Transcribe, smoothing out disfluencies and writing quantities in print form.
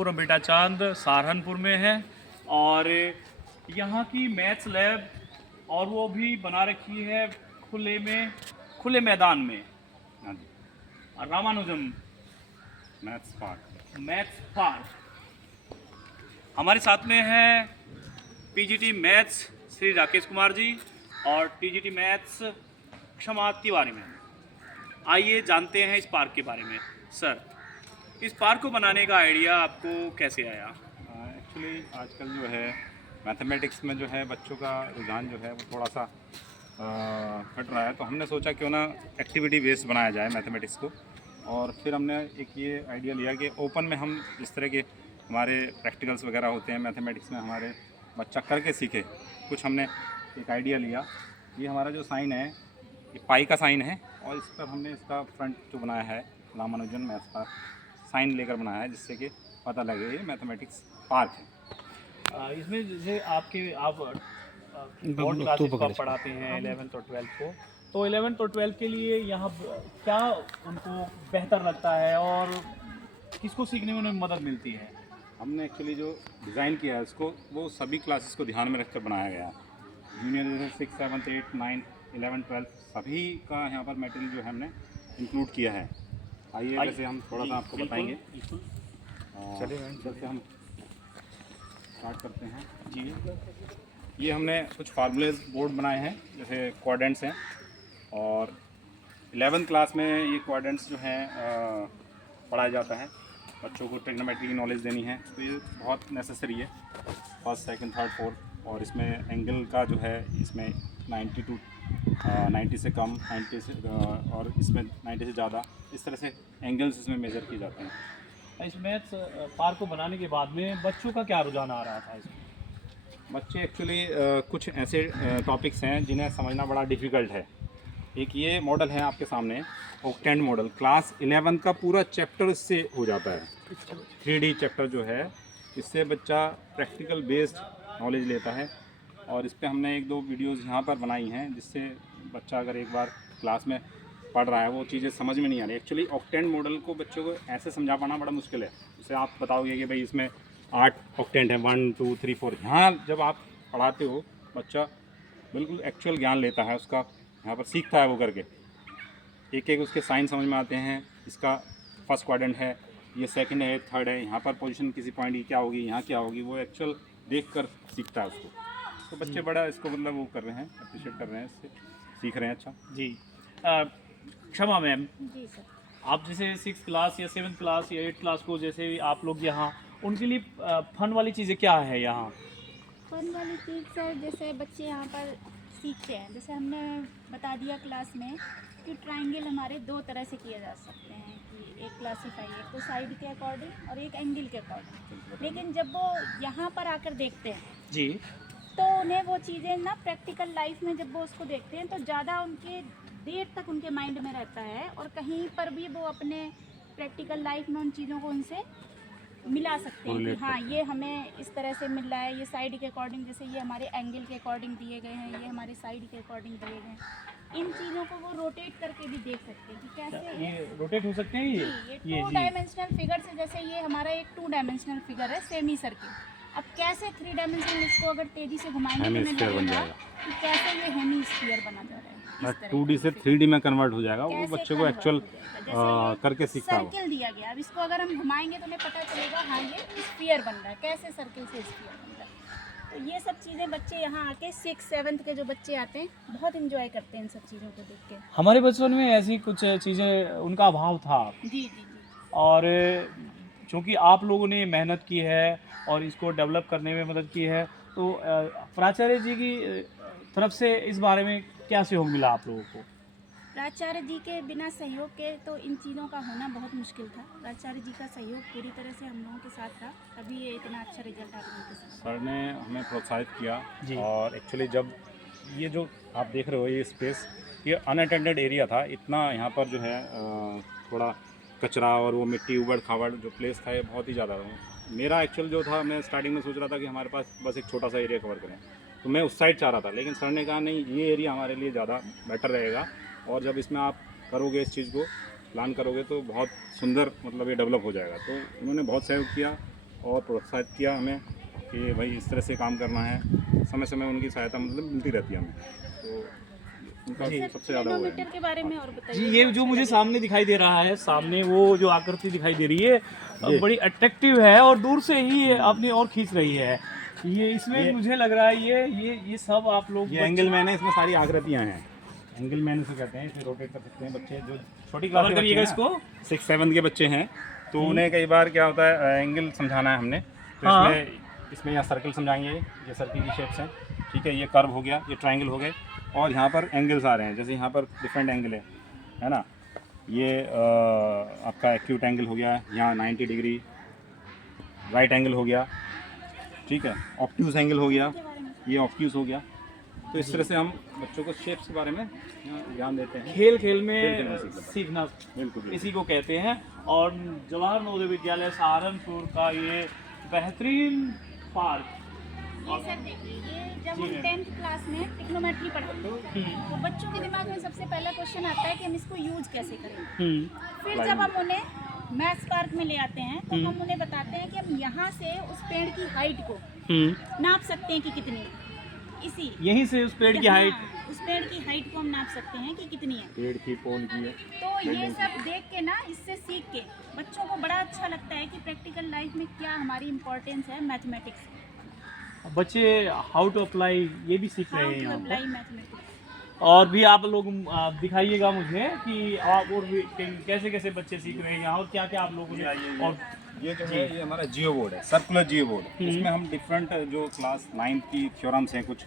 पूरा बेटा चांद सहारनपुर में है और यहाँ की मैथ्स लैब और वो भी बना रखी है खुले मैदान में। हाँ जी, रामानुजम मैथ्स पार्क। हमारे साथ में है पीजीटी मैथ्स श्री राकेश कुमार जी और टीजीटी मैथ्स क्षमा तिवारी में। आइए जानते हैं इस पार्क के बारे में। सर, इस पार्क को बनाने का आइडिया आपको कैसे आया? एक्चुअली आजकल जो है मैथमेटिक्स में जो है बच्चों का रुझान जो है वो थोड़ा सा घट रहा है, तो हमने सोचा क्यों ना एक्टिविटी बेस्ड बनाया जाए मैथमेटिक्स को। और फिर हमने एक ये आइडिया लिया कि ओपन में हम इस तरह के हमारे प्रैक्टिकल्स वगैरह होते हैं मैथमेटिक्स में, हमारे बच्चा करके सीखे। कुछ हमने एक आइडिया लिया, ये हमारा जो साइन है ये पाई का साइन है और इस पर हमने इसका फ्रंट जो बनाया है रामानुजन मैथ्स पार्क साइन लेकर बनाया है, जिससे कि पता लगे ये मैथमेटिक्स पार्क है। इसमें जैसे आप बोर्ड क्लासेस को आप पढ़ाते हैं 11th और 12th को, तो 11th और 12th के लिए यहाँ क्या उनको बेहतर लगता है और किसको सीखने में उन्हें मदद मिलती है? हमने एक्चुअली जो डिज़ाइन किया है उसको वो सभी क्लासेस को ध्यान में रखकर बनाया गया है। जूनियर जैसे 6, 7, 8, 9, 11, 12 सभी का यहाँ पर मटेरियल जो है हमने इंक्लूड किया है। आइए वैसे हम थोड़ा सा आपको बताएंगे। चलिए जैसे हम स्टार्ट करते हैं जी। ये हमने कुछ फार्मूलेज बोर्ड बनाए हैं, जैसे क्वाड्रेंट्स हैं, और 11th क्लास में ये क्वाड्रेंट्स जो हैं पढ़ाया जाता है। बच्चों को ट्रिग्नोमेट्री की नॉलेज देनी है, तो ये बहुत नेसेसरी है। First, second, third, fourth. और इसमें एंगल का जो है इसमें 90 से कम, 90 से और इसमें 90 से ज़्यादा, इस तरह से एंगल्स इसमें मेज़र किए जाते हैं। इस मैथ्स पार्क को बनाने के बाद में बच्चों का क्या रुझान आ रहा था इसमें? बच्चे एक्चुअली कुछ ऐसे टॉपिक्स हैं जिन्हें समझना बड़ा डिफ़िकल्ट है। एक ये मॉडल है आपके सामने, ऑक्टेंट मॉडल। क्लास 11 का पूरा चैप्टर इससे हो जाता है। 3D चैप्टर जो है, इससे बच्चा प्रैक्टिकल बेस्ड नॉलेज लेता है। और इस पर हमने 1-2 वीडियोज़ यहाँ पर बनाई हैं, जिससे बच्चा अगर एक बार क्लास में पढ़ रहा है वो चीज़ें समझ में नहीं आ रही। एक्चुअली ऑक्टेंट मॉडल को बच्चों को ऐसे समझा पाना बड़ा मुश्किल है। जैसे आप बताओगे कि भाई इसमें 8 ऑक्टेंट है, 1, 2, 3, 4। यहाँ जब आप पढ़ाते हो बच्चा बिल्कुल एक्चुअल ज्ञान लेता है, उसका यहाँ पर सीखता है वो करके। एक एक उसके साइन समझ में आते हैं। इसका फर्स्ट क्वाड्रेंट है, ये सेकंड है, थर्ड है, यहाँ पर पोजीशन किसी पॉइंट की क्या होगी, यहाँ क्या होगी, वो एक्चुअल देखकर सीखता है उसको। तो बच्चे बड़ा इसको मतलब वो कर रहे हैं, अप्रिशिएट कर रहे हैं, इससे सीख रहे हैं। अच्छा जी, क्षमा मैम, जी सर। आप जैसे 6th क्लास या 7th क्लास या 8th क्लास को जैसे आप लोग यहाँ, उनके लिए फन वाली चीज़ें क्या है यहाँ? फन वाली चीज़ सर, जैसे बच्चे यहाँ पर सीखते हैं, जैसे हमने बता दिया क्लास में कि ट्रायंगल हमारे 2 तरह से किए जा सकते हैं, कि एक क्लासीफाई, एक तो साइड के अकॉर्डिंग और एक एंगल के अकॉर्डिंग। लेकिन जब वो यहाँ पर आकर देखते हैं जी, तो उन्हें वो चीज़ें ना प्रैक्टिकल लाइफ में जब वो उसको देखते हैं तो ज़्यादा उनके देर तक उनके माइंड में रहता है, और कहीं पर भी वो अपने प्रैक्टिकल लाइफ में उन चीज़ों को उनसे मिला सकते हैं कि हाँ ये हमें इस तरह से मिल रहा है। ये साइड के अकॉर्डिंग, जैसे ये हमारे एंगल के अकॉर्डिंग दिए गए हैं, ये हमारे साइड के अकॉर्डिंग दिए गए हैं। इन चीज़ों को वो रोटेट करके भी देख सकते हैं कि कैसे ये रोटेट हो सकते हैं ये 2 डायमेंशनल फिगर से, जैसे ये हमारा एक 2 डायमेंशनल फिगर है सेमी सर्किल। अब कैसे 3 डायमेंशनल इसको अगर तेजी से घुमाएंगे तो हेमिस्फीयर बन लगेगा जाएगा। कि कैसे ये हेमिस्फीयर बना जा रहा है। 2D से 3D में कन्वर्ट हो जाएगा, वो बच्चे को एक्चुअल करके सीखता है। सर्किल दिया गया, अब इसको अगर हम घुमाएंगे तो उन्हें पता चलेगा हाँ ये स्फीयर बन रहा है, कैसे सर्किल से स्फीयर बन रहा है। तो ये सब चीज़ें बच्चे यहाँ आके 6th 7th के जो बच्चे आते हैं बहुत इंजॉय करते हैं इन सब चीज़ों को देख के। हमारे बचपन में ऐसी कुछ चीज़ें उनका अभाव था, जी जी जी। और चूँकि आप लोगों ने मेहनत की है और इसको डेवलप करने में मदद की है, तो प्राचार्य जी की तरफ से इस बारे में क्या सहयोग मिला आप लोगों को? प्राचार्य जी के बिना सहयोग के तो इन चीज़ों का होना बहुत मुश्किल था। प्राचार्य जी का सहयोग पूरी तरह से हम लोगों के साथ था, तभी ये इतना अच्छा रिजल्ट आप लोगों के साथ। सर ने हमें प्रोत्साहित किया जी। और एक्चुअली जब ये जो आप देख रहे हो ये स्पेस, ये अनअटेंडेड एरिया था। इतना यहाँ पर जो है थोड़ा कचरा और वो मिट्टी उबड़ खाबड़ जो प्लेस था ये बहुत ही ज़्यादा था। मेरा एक्चुअल जो था, मैं स्टार्टिंग में सोच रहा था कि हमारे पास बस एक छोटा सा एरिया कवर करें, तो मैं उस साइड चाह रहा था। लेकिन सर ने कहा नहीं, ये एरिया हमारे लिए ज़्यादा बेटर रहेगा, और जब इसमें आप करोगे, इस चीज़ को प्लान करोगे तो बहुत सुंदर मतलब ये डेवलप हो जाएगा। तो उन्होंने बहुत सहयोग किया और प्रोत्साहित किया हमें कि भाई इस तरह से काम करना है। समय समय उनकी सहायता मतलब मिलती रहती है हमें, तो उनका सबसे ज़्यादा वो है। मीटर के बारे में और बताइए। जी, ये जो मुझे सामने दिखाई दे रहा है, सामने वो जो आकृति दिखाई दे रही है बड़ी अट्रैक्टिव है और दूर से ही अपनी और खींच रही है। ये इसमें मुझे लग रहा है ये सब आप लोग ये एंगल मैन है, इसमें सारी आकृतियाँ हैं। एंगल मैन से कहते हैं, इसे रोटेट कर सकते हैं बच्चे जो छोटी क्लास कवर के करिएगा बच्चे हैं, इसको। 6-7 के बच्चे हैं, तो उन्हें कई बार क्या होता है एंगल समझाना है हमने, तो हाँ। इसमें यहाँ सर्कल समझाएंगे, ये सर्किल की शेप्स हैं, ठीक है, ये कर्व हो गया, ये ट्रायंगल हो गए, और यहाँ पर एंगल्स आ रहे हैं, जैसे यहाँ पर डिफरेंट एंगल है ना, ये आपका एक्यूट एंगल हो गया, यहाँ 90 डिग्री राइट एंगल हो गया, ठीक है, ऑब्ट्यूज एंगल हो गया, ये ऑब्ट्यूज हो गया। तो इस तरह से हम बच्चों को शेप्स के बारे में ध्यान देते हैं। खेल खेल खेल में में सीखना बिल्कुल इसी को कहते हैं। और जवाहर नवोदय विद्यालय सहारनपुर का ये बेहतरीन पार्क। ये सर देखिए, ये जब हम 10th क्लास में टिक्नोमेट्री पढ़ते हैं तो बच्चों के दिमाग में सबसे पहला क्वेश्चन आता है कि हम इसको यूज कैसे करें। फिर जब हम उन्हें मैथ्स पार्क में ले आते हैं तो हम उन्हें बताते हैं कि हम यहाँ से उस पेड़ की हाइट को नाप सकते हैं कि कितनी है। इसी यहीं से उस पेड़ की हाइट, हाँ, उस पेड़ की हाइट को हम नाप सकते हैं कि कितनी है। पेड़ की पोल की है। तो ये सब देख के ना, इससे सीख के बच्चों को बड़ा अच्छा लगता है कि प्रैक्टिकल लाइफ में क्या हमारी इम्पोर्टेंस है मैथमेटिक्स, बच्चे हाउ टू अप्लाई ये भी सीख रहे हाउ हैं टू यहाँ अप्लाई पर। मैथमेटिक्स। और भी आप लोग दिखाइएगा मुझे कि आप और भी कैसे कैसे बच्चे सीख रहे हैं यहाँ, और क्या क्या आप लोगों ने। और ये जो है ये हमारा जियो बोर्ड है, सर्कुलर जियो बोर्ड। इसमें हम डिफरेंट जो क्लास 9 की थ्योरम्स हैं कुछ